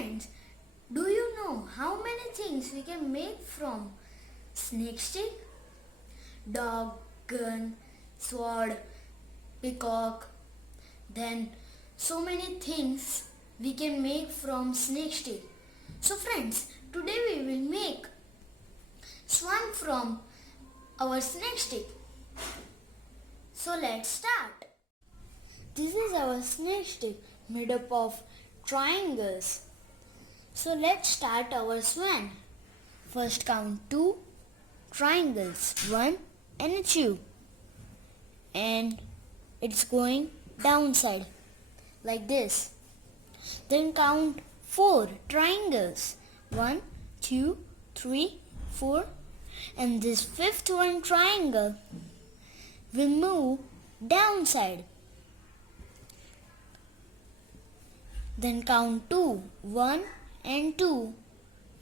friends, do you know how many things we can make from snake stick? Dog, gun, sword, peacock. Then so many things we can make from snake stick. So friends, today we will make swan from our snake stick. So let's start. This is our snake stick made up of triangles. So let's start our swan. First count 2 triangles, 1 and 2. And it's going downside like this. Then count 4 triangles, 1, 2, 3, 4. And this fifth one triangle will move downside. Then count 2, 1 and 2.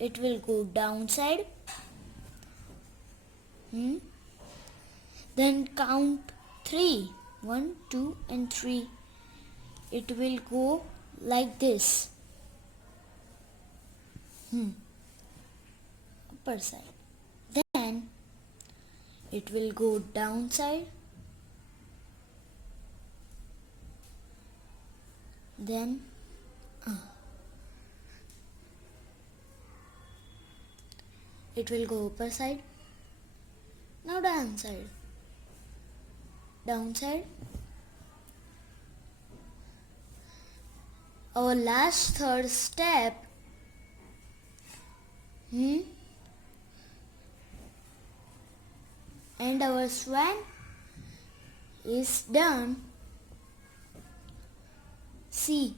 It will go downside. Then count 3, 1, 2 and 3. It will go like this. Upper side. Then it will go downside. Then it will go upper side. Now downside. Downside. Our last third step. And our swan is done. See,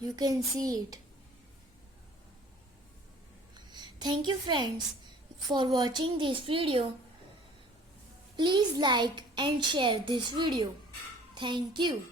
you can see it. Thank you friends for watching this video. Please like and share this video. Thank you.